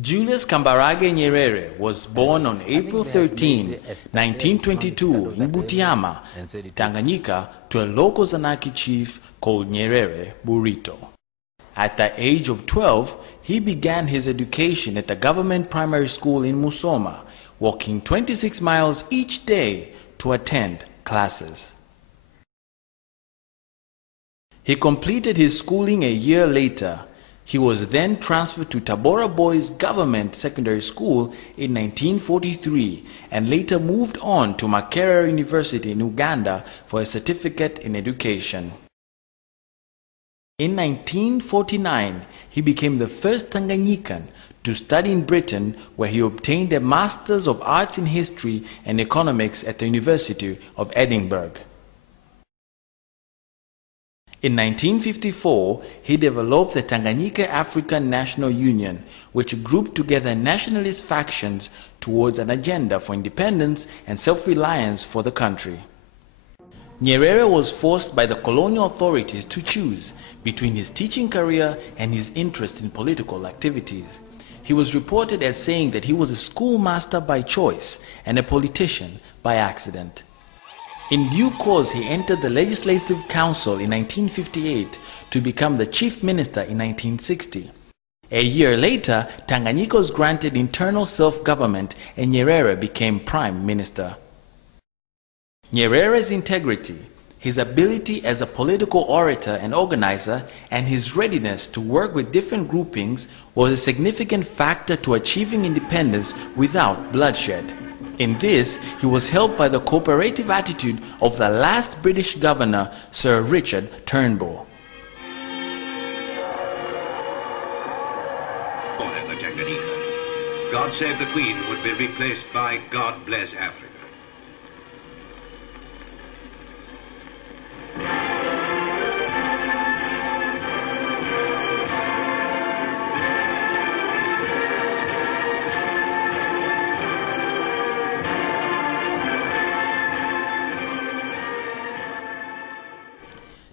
Julius Nyerere was born on April 13, 1922 in Butiama, Tanganyika, to a local Zanaki chief called Nyerere Burito. At the age of 12, he began his education at the government primary school in Musoma, walking 26 miles each day to attend classes. He completed his schooling a year later. He was then transferred to Tabora Boys Government Secondary School in 1943 and later moved on to Makerere University in Uganda for a certificate in education. In 1949, he became the first Tanganyikan to study in Britain, where he obtained a Master's of Arts in History and Economics at the University of Edinburgh. In 1954, he developed the Tanganyika African National Union, which grouped together nationalist factions towards an agenda for independence and self-reliance for the country. Nyerere was forced by the colonial authorities to choose between his teaching career and his interest in political activities. He was reported as saying that he was a schoolmaster by choice and a politician by accident. In due course, he entered the Legislative Council in 1958 to become the Chief Minister in 1960. A year later, Tanganyika was granted internal self-government and Nyerere became Prime Minister. Nyerere's integrity, his ability as a political orator and organizer, and his readiness to work with different groupings was a significant factor to achieving independence without bloodshed. In this, he was helped by the cooperative attitude of the last British governor, Sir Richard Turnbull. God Save the Queen would be replaced by God Bless Africa.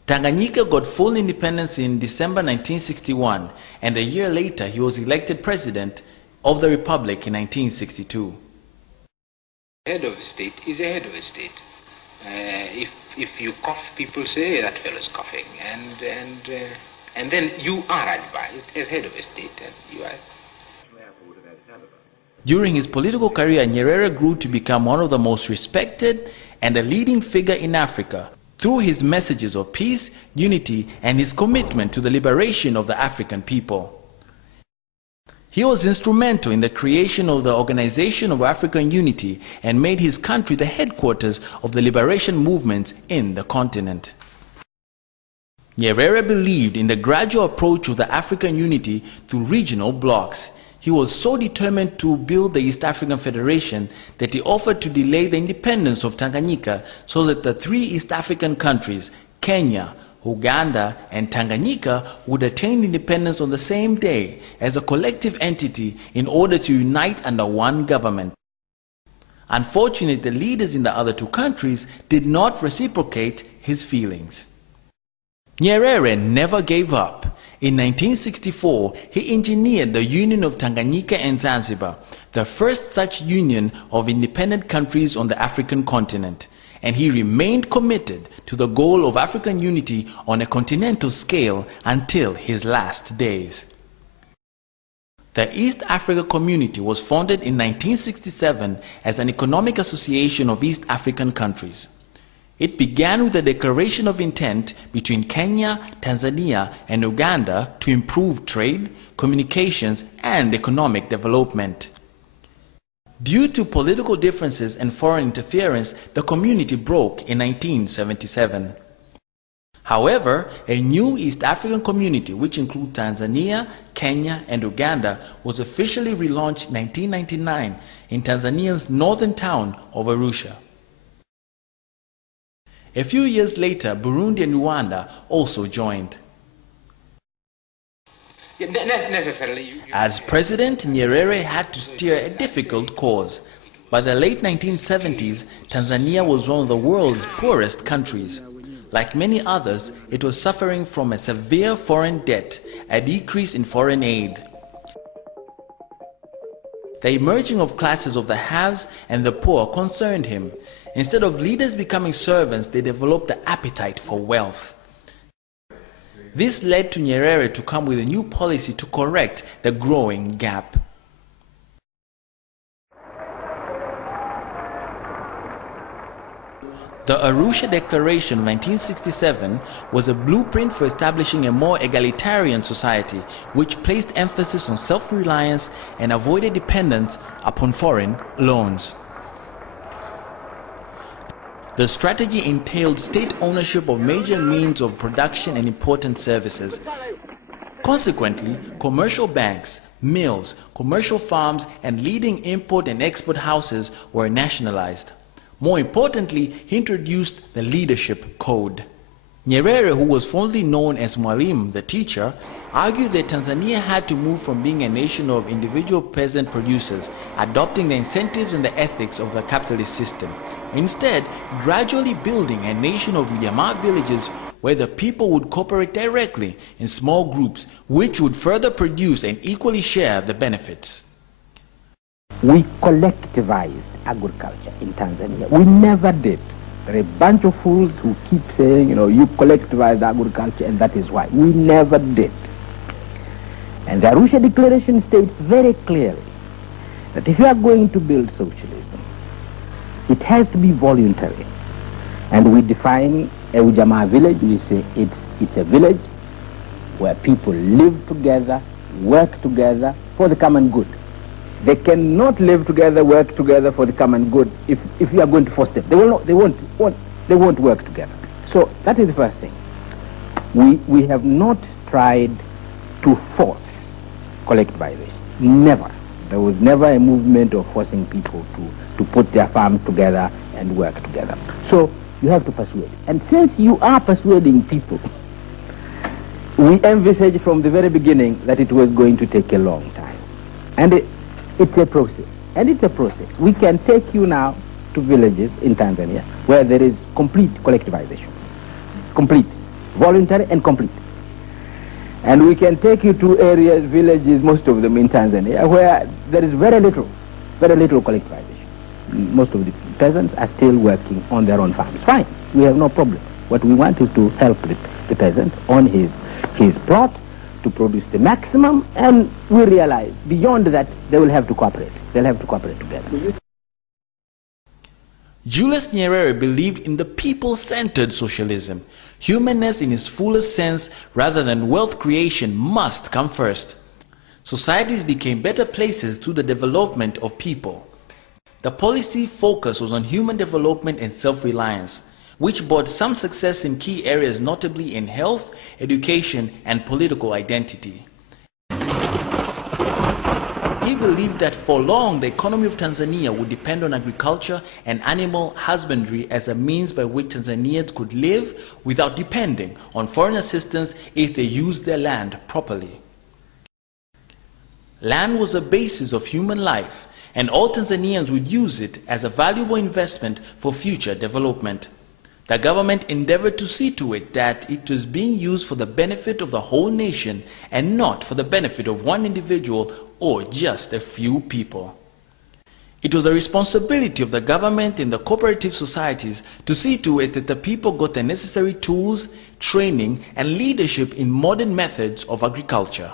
Tanganyika got full independence in December 1961, and a year later he was elected president of the republic in 1962. Head of a state is a head of a state. If you cough, people say that fellow's coughing, and then you are advised as head of a state, and you are. During his political career, Nyerere grew to become one of the most respected and a leading figure in Africa through his messages of peace, unity, and his commitment to the liberation of the African people. He was instrumental in the creation of the Organization of African Unity and made his country the headquarters of the liberation movements in the continent. Nyerere believed in the gradual approach of the African unity through regional blocs. He was so determined to build the East African Federation that he offered to delay the independence of Tanganyika so that the three East African countries, Kenya, Uganda, and Tanganyika, would attain independence on the same day as a collective entity in order to unite under one government. Unfortunately, the leaders in the other two countries did not reciprocate his feelings. Nyerere never gave up. In 1964, he engineered the Union of Tanganyika and Zanzibar, the first such union of independent countries on the African continent, and he remained committed to the goal of African unity on a continental scale until his last days. The East Africa Community was founded in 1967 as an economic association of East African countries. It began with a declaration of intent between Kenya, Tanzania, and Uganda to improve trade, communications, and economic development. Due to political differences and foreign interference, the community broke in 1977. However, a new East African community, which includes Tanzania, Kenya, and Uganda, was officially relaunched in 1999 in Tanzania's northern town of Arusha. A few years later, Burundi and Rwanda also joined. As president, Nyerere had to steer a difficult course. By the late 1970s, Tanzania was one of the world's poorest countries. Like many others, it was suffering from a severe foreign debt, a decrease in foreign aid. The emerging of classes of the haves and the poor concerned him. Instead of leaders becoming servants, they developed the appetite for wealth. This led to Nyerere to come with a new policy to correct the growing gap. The Arusha Declaration of 1967 was a blueprint for establishing a more egalitarian society, which placed emphasis on self-reliance and avoided dependence upon foreign loans. The strategy entailed state ownership of major means of production and important services. Consequently, commercial banks, mills, commercial farms, and leading import and export houses were nationalized. More importantly, he introduced the leadership code. Nyerere, who was fondly known as Mwalimu, the teacher, argued that Tanzania had to move from being a nation of individual peasant producers, adopting the incentives and the ethics of the capitalist system. Instead, gradually building a nation of Ujamaa villages where the people would cooperate directly in small groups, which would further produce and equally share the benefits. We collectivized agriculture in Tanzania. We never did. There are a bunch of fools who keep saying, you collectivized agriculture and that is why. We never did. And the Arusha Declaration states very clearly that if you are going to build socialism, it has to be voluntary. And we define a Ujamaa village, we say it's a village where people live together, work together for the common good. They cannot live together, work together for the common good if you are going to force them. They won't work together. So that is the first thing. We have not tried to force collectivization. Never. There was never a movement of forcing people to put their farms together and work together. So you have to persuade. And since you are persuading people, we envisaged from the very beginning that it was going to take a long time. And it's a process, and it's a process. We can take you now to villages in Tanzania where there is complete collectivization, complete, voluntary and complete. And we can take you to areas, villages, most of them in Tanzania, where there is very little collectivization. Most of the peasants are still working on their own farms. Fine, we have no problem. What we want is to help the peasant on his plot, to produce the maximum, and we realize beyond that they will have to cooperate. They'll have to cooperate together. Julius Nyerere believed in the people-centered socialism. Humanness in its fullest sense rather than wealth creation must come first. Societies became better places through the development of people. The policy focus was on human development and self-reliance, which brought some success in key areas, notably in health, education, and political identity. He believed that for long the economy of Tanzania would depend on agriculture and animal husbandry as a means by which Tanzanians could live without depending on foreign assistance if they used their land properly. Land was the basis of human life, and all Tanzanians would use it as a valuable investment for future development. The government endeavored to see to it that it was being used for the benefit of the whole nation and not for the benefit of one individual or just a few people. It was the responsibility of the government and the cooperative societies to see to it that the people got the necessary tools, training, and leadership in modern methods of agriculture.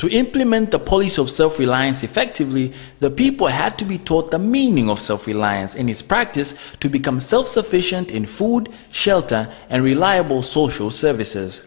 To implement the policy of self-reliance effectively, the people had to be taught the meaning of self-reliance and its practice to become self-sufficient in food, shelter, and reliable social services.